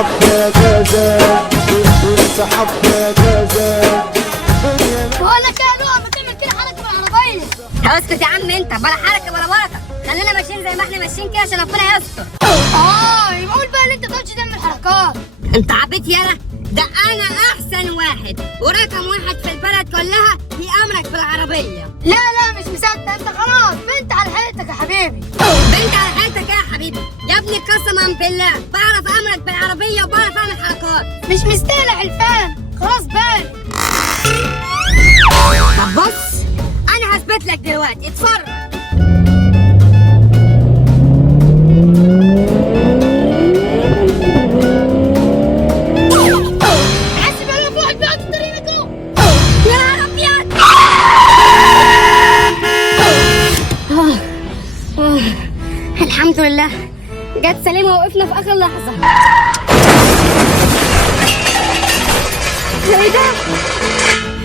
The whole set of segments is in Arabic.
انسحبت يا جازان، انسحبت يا جازان. بقول لك يا لؤى ما تعمل كده حركه بالعربيه. اسكت يا عم انت، بلا حركه ولا بركه، خلينا ماشيين زي ما احنا ماشيين كده عشان ربنا يستر. يبقى قول بقى اللي انت تقولش تعمل حركات. انت عبيط يالا، ده انا احسن واحد ورقم واحد في البلد كلها في امرك بالعربيه. لا مش مصدق، انت خلاص بنت على حياتك يا حبيبي. بنت على حياتك يا حبيبي يا ابني، قسما بالله بعرف امرك بالعربيه وبعرف اعمل حركات. مش مستاهله علفان، خلاص بالي. طب بص انا هثبت لك دلوقتي، اتفرج. حاسب على فوق بقى في طريقك اهو. يا نهار ابيض. الحمد لله جت سليمه ووقفنا في اخر لحظه. ايه ده؟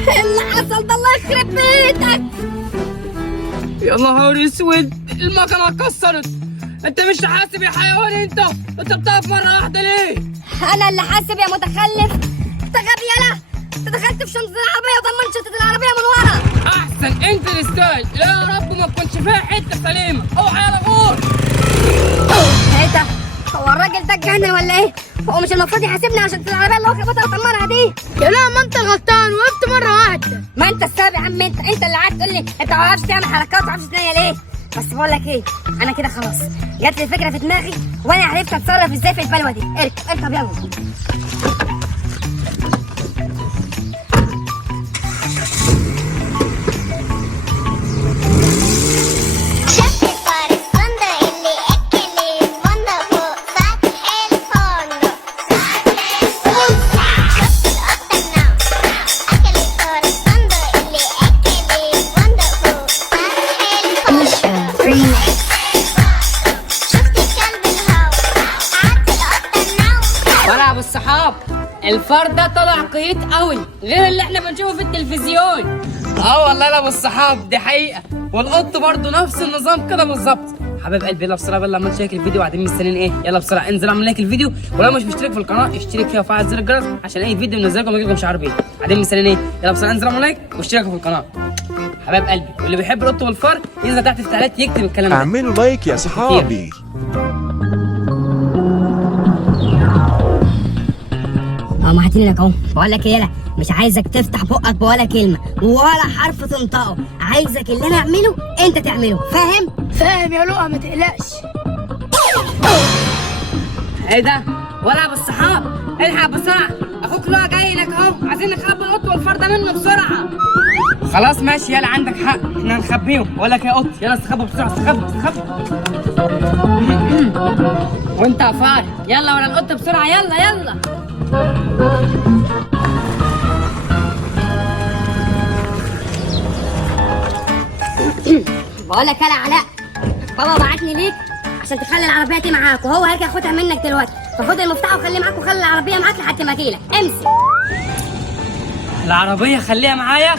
ايه اللي حصل ده؟ الله يخرب بيتك. يا نهار اسود، المكنه اتكسرت. انت مش حاسب يا حيوان؟ انت بتقف مره واحده ليه؟ انا اللي حاسب يا متخلف. انت غبي يالا، انت دخلت في شنطه العربيه وضمنت شنطه العربيه من ورا. احسن انت اللي تستاهل. يا رب ما تكونش فيها حته سليمه. اوعى يا غور. ايه ده؟ هو الراجل ده اتجنن ولا ايه؟ هو مش المفروض يحاسبني عشان العربيه اللي هو خبطها وطمرها دي؟ يا لا ما انت غلطان، وقفت مره واحده. ما انت السبب يا عم، انت اللي قاعد تقول لي انت ما تعرفش تعمل حركات، ما تعرفش تنيا ليه؟ بس بقول لك ايه، انا كده خلاص جات لي فكره في دماغي وانا عرفت اتصرف ازاي في البلوه دي. اركب يلا. ولا ابو الصحاب، الفار ده طلع قيت قوي غير اللي احنا بنشوفه في التلفزيون. والله يا ابو الصحاب دي حقيقه. والقط برضه نفس النظام كده بالظبط. حبيب قلبي يلا بسرعه، يلا عملت لايك الفيديو وبعدين مستنيين ايه؟ يلا بسرعه انزل اعمل لايك الفيديو، ولو مش مشترك في القناه اشترك فيها وفعل زر الجرس عشان اي فيديو منزلكم يجيلكم مش عارف ايه. بعدين مستنيين ايه؟ يلا بسرعه انزل اعمل لايك واشتركوا في القناه. حبايب قلبي، واللي بيحب القط والفار ينزل تحت في التعليقات يكتب الكلام ده. اعملوا لايك يا صحابي. ما هاتيني لك اهو. بقول لك ايه يالا، مش عايزك تفتح بقك بولا كلمه ولا حرف تنطقه، عايزك اللي انا اعمله انت تعمله، فاهم؟ فاهم يا لؤى ما تقلقش. ايه ده؟ ولا ابو الصحاب الحق بسرعه، اخوك لؤى جاي لك اهو، عايزين نخبي القط والفار ده منه بسرعه. خلاص ماشي يلا عندك حق، احنا هنخبيهم. بقول لك يا قط يلا استخبى بسرعه، استخبى. وانت يا فار يلا ورا القط بسرعه، يلا. بقول لك يا علاء، بابا بعتني ليك عشان تخلي العربيه دي معاك، وهو هيجي ياخدها منك دلوقتي، فخد المفتاح وخليه معاك وخلي العربيه معاك لحد ما اجيلك. امسك العربيه خليها معايا؟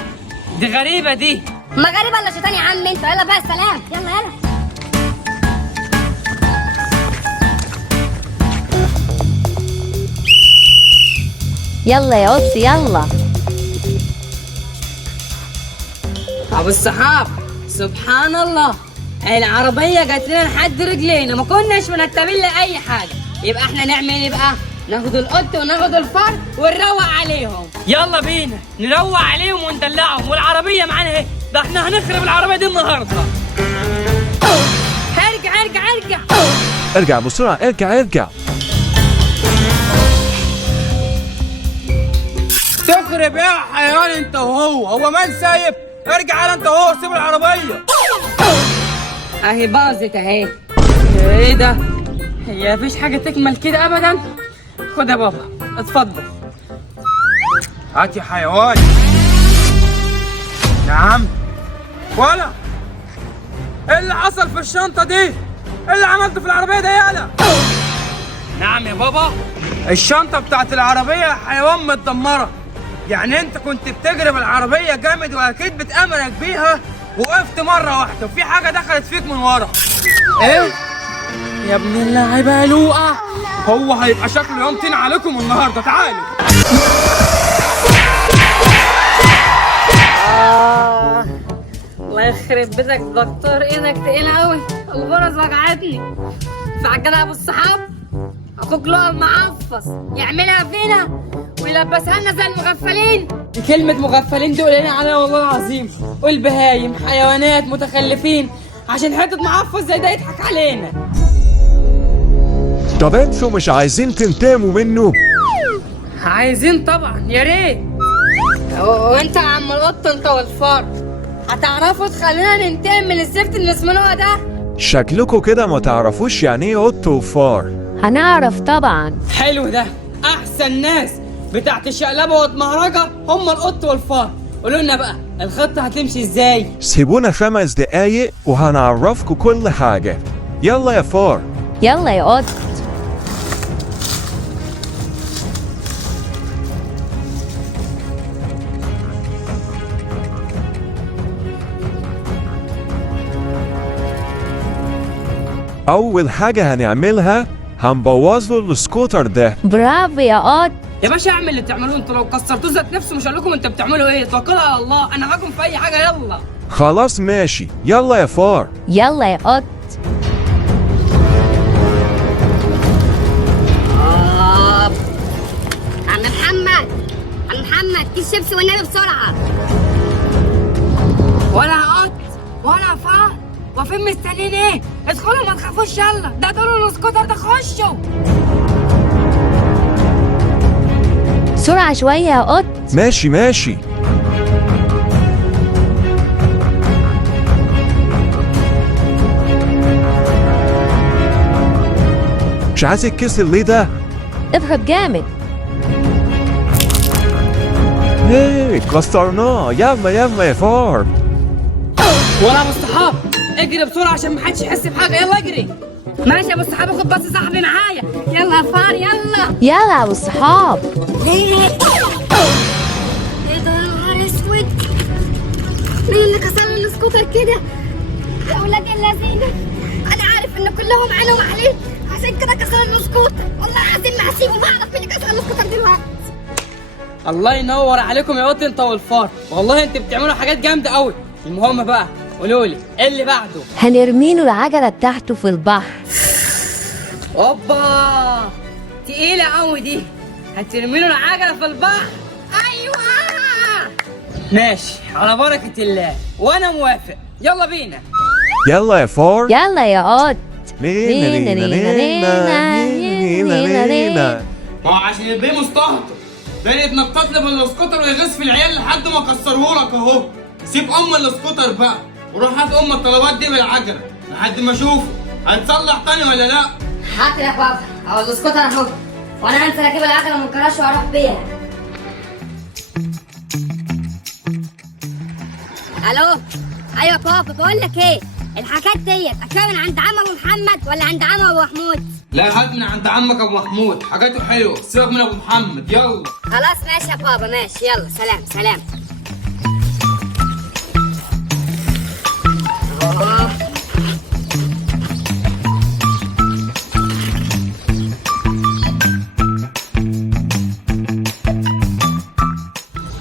دي غريبه دي. ما غريبه الا شيطان يا عم انت. يلا بقى سلام، يلا. يلا يا قطي يلا. ابو الصحاب سبحان الله، العربيه جات لنا لحد رجلينا، ما كناش مرتبين لاي حاجه. يبقى احنا نعمل ايه بقى؟ ناخد القط وناخد الفار ونروق عليهم. يلا بينا نروق عليهم وندلعهم، والعربيه معانا اهي. ده احنا هنخرب العربيه دي النهارده. ارجع بسرعه، ارجع. تخرب يا حيوان انت هو من سايب؟ ارجع على انت وهو، سيب العربيه. اهي باظت اهي. ايه ده؟ هي مفيش حاجه تكمل كده ابدا. خد يا بابا اتفضل. هات يا حيوان. نعم ولا ايه اللي حصل في الشنطه دي؟ ايه اللي عملته في العربيه ده يالا؟ نعم يا بابا، الشنطه بتاعت العربيه يا حيوان متدمره. يعني انت كنت بتجري بالعربيه جامد واكيد بتأمرك بيها، وقفت مره واحده وفي حاجه دخلت فيك من ورا. ايه يا ابن اللعيبه يا لؤى؟ هو هيبقى شكله يوم طين عليكم النهارده. تعالوا. الله يخرب بيتك دكتور، ايدك تقيلة قوي، الغرز وجعتني. فعجلها ابو الصحاب اخوك لقى معفص يعملها فينا ويلبسها لنا زي المغفلين. دي كلمة مغفلين دي قليلين علينا والله العظيم. قول بهايم، حيوانات، متخلفين، عشان حتة معفص زي ده يضحك علينا. طب انتوا مش عايزين تنتقموا منه؟ عايزين طبعا، يا ريت. وانت يا عم القط انت والفار هتعرفوا تخلينا ننتقم من الزفت اللي اسمه ده؟ شكلكوا كده ما تعرفوش يعني ايه قط وفار. هنعرف طبعا. حلو ده، احسن ناس بتاعت الشقلبه والمهرجه هم القط والفار. قولوا لنا بقى الخطه هتمشي ازاي؟ سيبونا 5 دقايق وهنعرفكوا كل حاجة. يلا يا فار. يلا يا قط. أول حاجة هنعملها هنبوظ له السكوتر ده. برافو يا قط. يا باشا اعمل اللي بتعملوه انتوا، لو كسرتوه ذات نفسه مش هقول لكم انتوا بتعملوا ايه. توكلوا على الله، انا معاكم في اي حاجه. يلا. خلاص ماشي، يلا يا فار. يلا يا قط. عم محمد، عم محمد، كيس شيبسي والنبي بسرعة. ولا قط ولا فار، وفين مستنيين ايه؟ ادخلوا ما تخافوش، يلا. ده دول السكوتر ده، خشوا. بسرعة شوية يا قط. ماشي ماشي. مش عايز يتكسر ليه ده؟ اضرب جامد. ايه كسرناه. يلا يلا يا فار. ولا ابو الصحاب اجري بسرعه عشان محدش يحس بحاجه. يلا اجري. ماشي يا ابو الصحاب، خد بس صاحبي معايا. يلا يا فار يلا. يلا يا ابو الصحاب. ايه ده يا نهار اسود؟ مين اللي كسر لي السكوتر كده؟ يا ولاد اللذينه، انا عارف ان كلهم عينهم عليه عشان كده كسر لي السكوتر. والله العظيم ما هسيبه، بعرف مين اللي كسر لي السكوتر دلوقتي. الله ينور عليكم يا قط انت والفار، والله انت بتعملوا حاجات جامده قوي. المهم بقى قولوا لي ايه اللي بعده؟ هنرمي له العجلة بتاعته في البحر. اوبا، تقيله قوي دي. هترمي له العجله في البحر؟ ايوه ماشي، على بركه الله، وانا موافق. يلا بينا. يلا يا فار. يلا يا قط. نينا نينا نينا نينا نينا. ما هو عشان البيه مستهتر ده يتنطط لي بالسكوتر ويغيظ في العيال لحد ما كسرهولك اهو. سيب السكوتر بقى وروح هات الطلبات دي بالعجله لحد ما اشوفه هتصلح تاني ولا لا. هات يا بابا، اهو السكوتر اهو، وانا هنسى اجيب العجله من الكراش واروح بيها. الو، ايوه بابا، بقول لك ايه، الحاجات ديت اكلها من عند عم ابو محمد ولا عند عم ابو محمود؟ لا، هات من عند عمك ابو محمود، حاجاته حلوه، سيبك من ابو محمد. يلا. خلاص ماشي يا بابا، ماشي، يلا سلام سلام.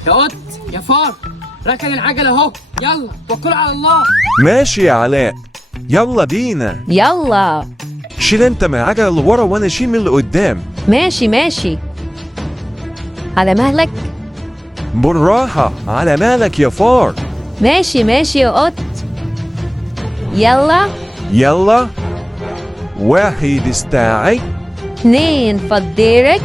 يا قط يا فار، ركن العجله اهو، يلا توكلوا على الله. ماشي يا علاء، يلا بينا. يلا. شيل انت من العجله اللي ورا وانا اشيل من اللي قدام. ماشي ماشي. على مهلك. بالراحه، على مالك يا فار. ماشي ماشي يا قط. يلا. يلا. 1 استاعي. 2 فضيرك.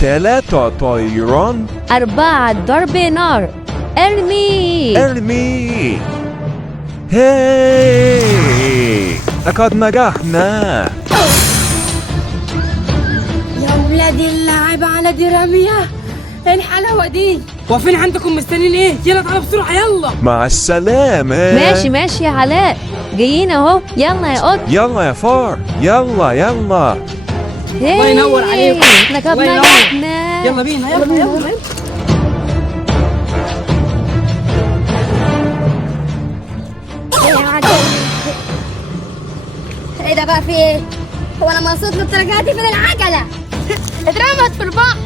3 طيران. 4 ضرب نار. ارمي. ارمي. هاي لقد نجحنا. يا ولاد اللعب على دي رميه، ايه الحلاوه دي؟ واقفين عندكم مستنيين ايه؟ يلا تعالوا بسرعه يلا. مع السلامه. ماشي ماشي يا علاء، جايين اهو. يلا يا قط. يلا يا فار، يلا يلا. الله ينور عليكم. لقد الله ينور. نجحنا. يلا بينا يلا يلا. ايه ده بقى، في ايه؟ هو انا مبسوط للدرجه دي من العجله؟ اترمت في البحر.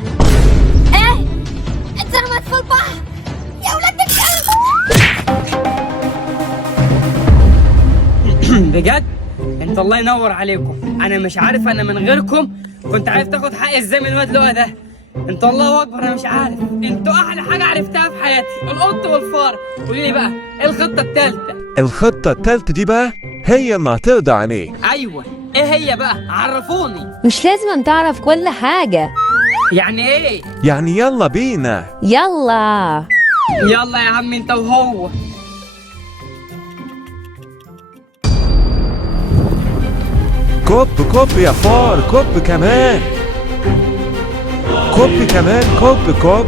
ايه؟ اترمت في البحر؟ يا ولاد الكلب! بجد؟ انت الله ينور عليكم، انا مش عارف انا من غيركم كنت عارف تاخد حقي ازاي من الواد لؤى ده. انت الله اكبر، انا مش عارف، انتوا احلى حاجه عرفتها في حياتي، القط والفار. قولي لي بقى ايه الخطه الثالثه؟ الخطة التالتة دي بقى هي ما ترضى عليك. ايوه، ايه هي بقى؟ عرفوني. مش لازم تعرف كل حاجة. يعني ايه؟ يعني يلا بينا. يلا. يلا يا عم انت وهو. كوب كوب يا فار، كوب كمان، كوب كمان، كوب كوب.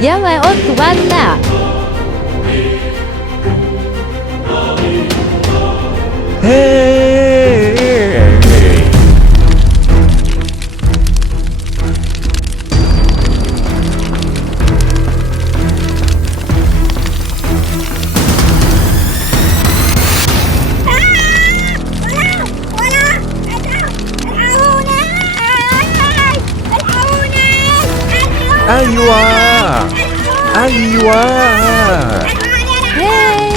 يلا يا قط ولع. هاي ايوه ايوه. هاي.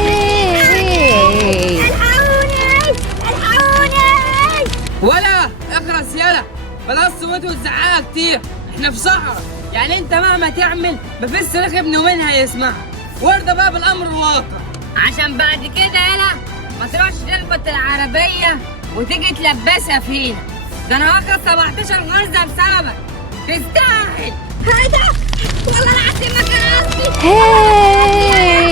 ولا اخرس يلا، بلاش صوت وتزعقها كتير، احنا في صحراء، يعني انت مهما تعمل مفيش صريخ ابن ومين هيسمعها. وارضى بقى بالامر الواقع، عشان بعد كده يلا ما تروحش تخبط العربيه وتيجي تلبسها فيها. ده انا واخد 17 غرزه بسببك، تستاهل. هذا والله العظيم ما كان قصدي. هاي.